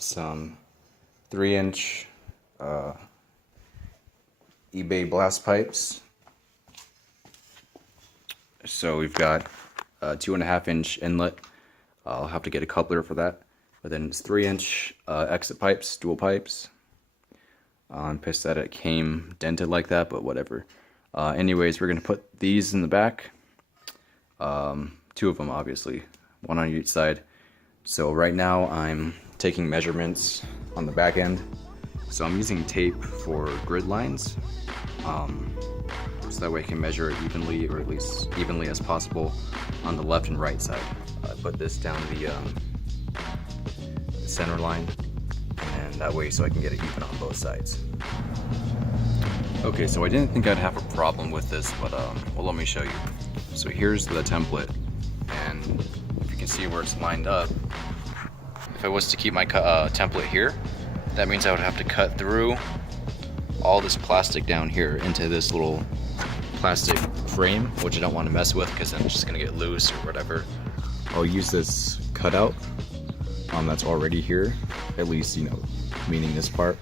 some 3-inch eBay blast pipes. So we've got a 2.5-inch inlet. I'll have to get a coupler for that. But then it's 3-inch exit pipes, dual pipes. I'm pissed that it came dented like that, but whatever. Anyways, we're gonna put these in the back. 2 of them, obviously, 1 on each side. So right now I'm taking measurements on the back end. So I'm using tape for grid lines, so that way I can measure it evenly, or at least evenly as possible, on the left and right side. I put this down the center line, and that way so I can get it even on both sides. Okay, so I didn't think I'd have a problem with this, but well, let me show you. So here's the template, and if you can see where it's lined up, if I was to keep my template here, that means I would have to cut through all this plastic down here into this little plastic frame, which I don't want to mess with because then it's just gonna get loose or whatever. I'll use this cutout that's already here, at least, you know, meaning this part.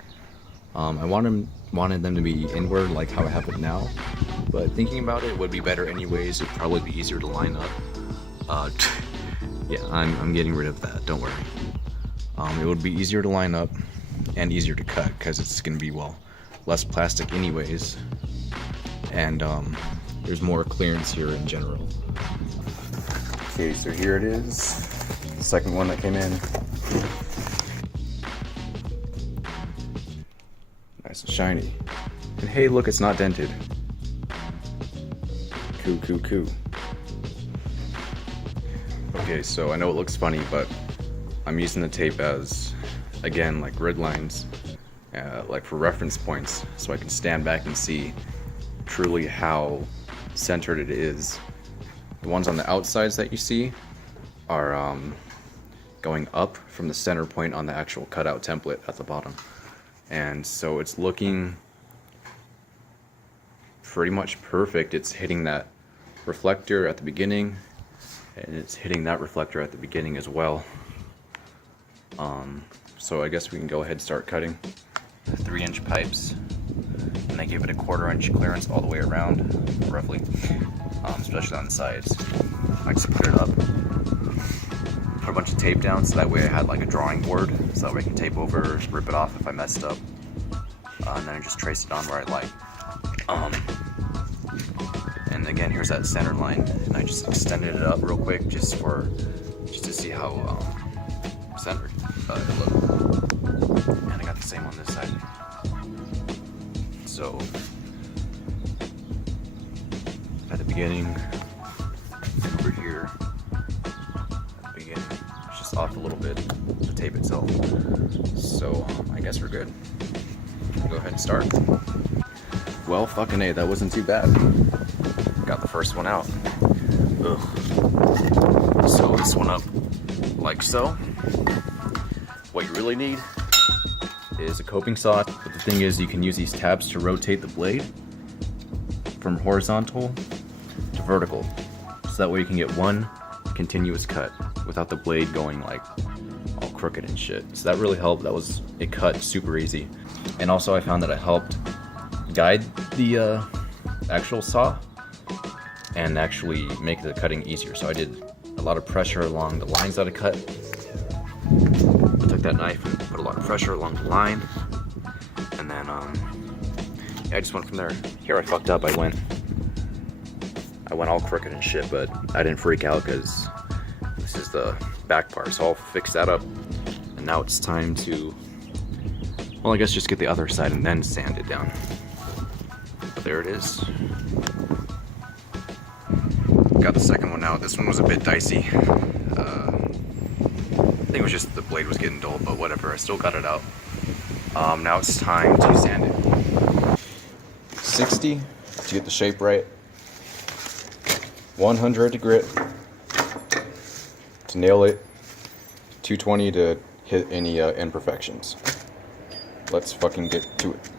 I wanted them to be inward like how I have it now, but thinking about it would be better anyways. It'd probably be easier to line up. Yeah, I'm getting rid of that, don't worry. It would be easier to line up and easier to cut because it's gonna be, well, less plastic anyways, and there's more clearance here in general. Okay, so here it is, the second one that came in. Nice and shiny. And hey, look, it's not dented. Cool. Okay, so I know it looks funny, but I'm using the tape as, again, like grid lines, like for reference points, so I can stand back and see truly how centered it is. The ones on the outsides that you see are going up from the center point on the actual cutout template at the bottom. And so it's looking pretty much perfect. It's hitting that reflector at the beginning, and it's hitting that reflector at the beginning as well. So I guess we can go ahead and start cutting. 3-inch pipes, and I give it a 1/4-inch clearance all the way around, roughly, especially on the sides. I just put it up, put a bunch of tape down, so that way I had like a drawing board, so that way I can tape over, rip it off if I messed up, and then I just trace it on where I like. And again, here's that center line, and I just extended it up real quick just to see how centered it looked. And I got the same on this side. So at the beginning, over here, at the beginning, it's just off a little bit, the tape itself. So I guess we're good. Go ahead and start. Well, fucking A, that wasn't too bad. Got the first one out. Ugh. So this one up like so. What you really need is a coping saw, but the thing is you can use these tabs to rotate the blade from horizontal to vertical, so that way you can get one continuous cut without the blade going like all crooked and shit. So that really helped. It cut super easy. And also I found that it helped guide the actual saw and actually make the cutting easier. So I did a lot of pressure along the lines that I cut. I took that knife and put a lot of pressure along the line, and then yeah, I just went from there. Here I fucked up. I went all crooked and shit, but I didn't freak out because this is the back part. So I'll fix that up, and now it's time to, well, I guess just get the other side and then sand it down. But there it is. Got the second one out. This one was a bit dicey. I think it was just the blade was getting dull, but whatever. I still got it out. Now it's time to sand it. 60 to get the shape right. 100 to grit to nail it. 220 to hit any imperfections. Let's fucking get to it.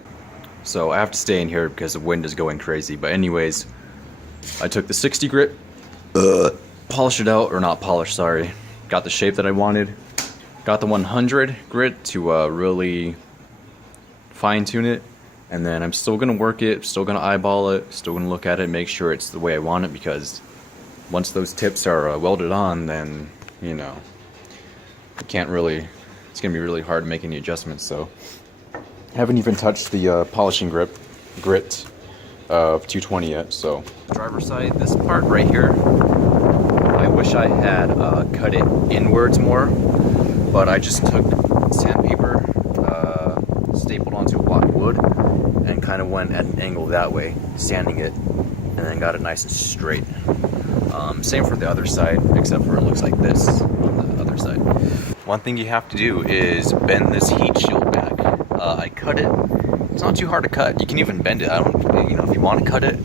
So I have to stay in here because the wind is going crazy. But anyways, I took the 60 grit, polished it out, or not polished, sorry. Got the shape that I wanted. Got the 100 grit to really fine tune it, and then I'm still gonna work it, still gonna eyeball it, still gonna look at it, make sure it's the way I want it, because once those tips are welded on, then you know, you can't really, it's gonna be really hard to make any adjustments. So haven't even touched the polishing grit of 220 yet. So driver's side, this part right here, I wish I had cut it inwards more, but I just took sandpaper, stapled onto a block of wood, and kind of went at an angle that way, sanding it, and then got it nice and straight. Same for the other side, except for it looks like this on the other side. One thing you have to do is bend this heat shield back. I cut it. It's not too hard to cut. You can even bend it. I don't, you know, if you want to cut it,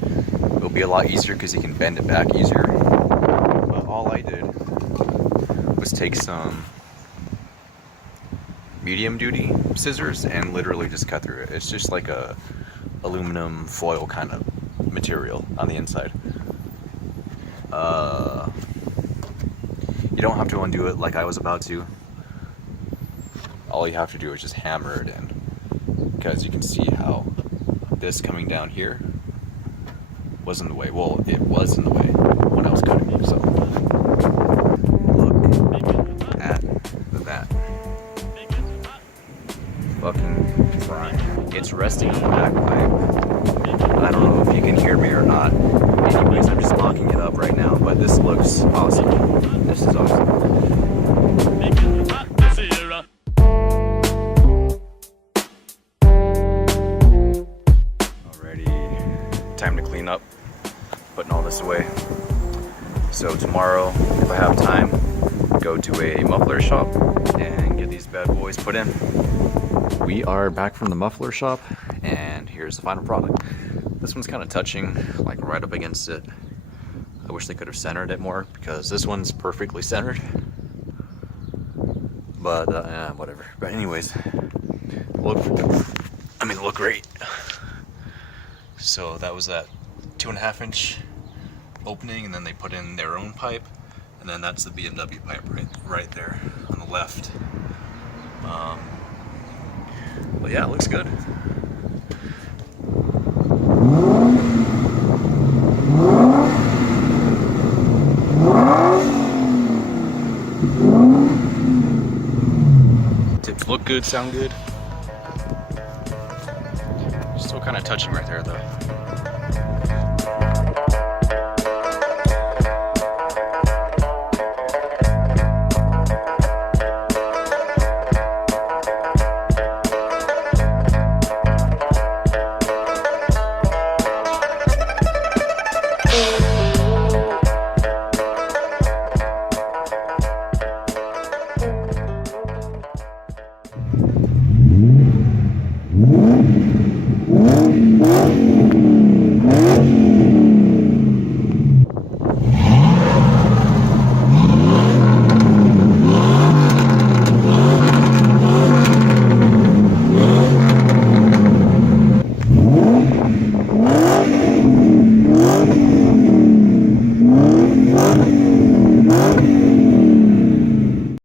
it'll be a lot easier because you can bend it back easier. But all I did was take some medium duty scissors and literally just cut through it. It's just like a aluminum foil kind of material on the inside. You don't have to undo it like I was about to. All you have to do is just hammer it in, because you can see how this coming down here was in the way. Well, it was in the way when I was cutting it. So look at that. Fucking frying. It's resting on the back pipe. I don't know if you can hear me or not. Anyways, I'm just locking it up right now, but this looks awesome. This is awesome. Alrighty, time to clean up, putting all this away. So tomorrow, if I have time, go to a muffler shop and get these bad boys put in. We are back from the muffler shop, and here's the final product. This one's kind of touching, like right up against it. I wish they could have centered it more, because this one's perfectly centered. But whatever. But anyways, look great. So that was that 2.5 inch opening, and then they put in their own pipe, and then that's the BMW pipe right there on the left. But yeah, it looks good. Tips look good, sound good. Still kind of touching right there though.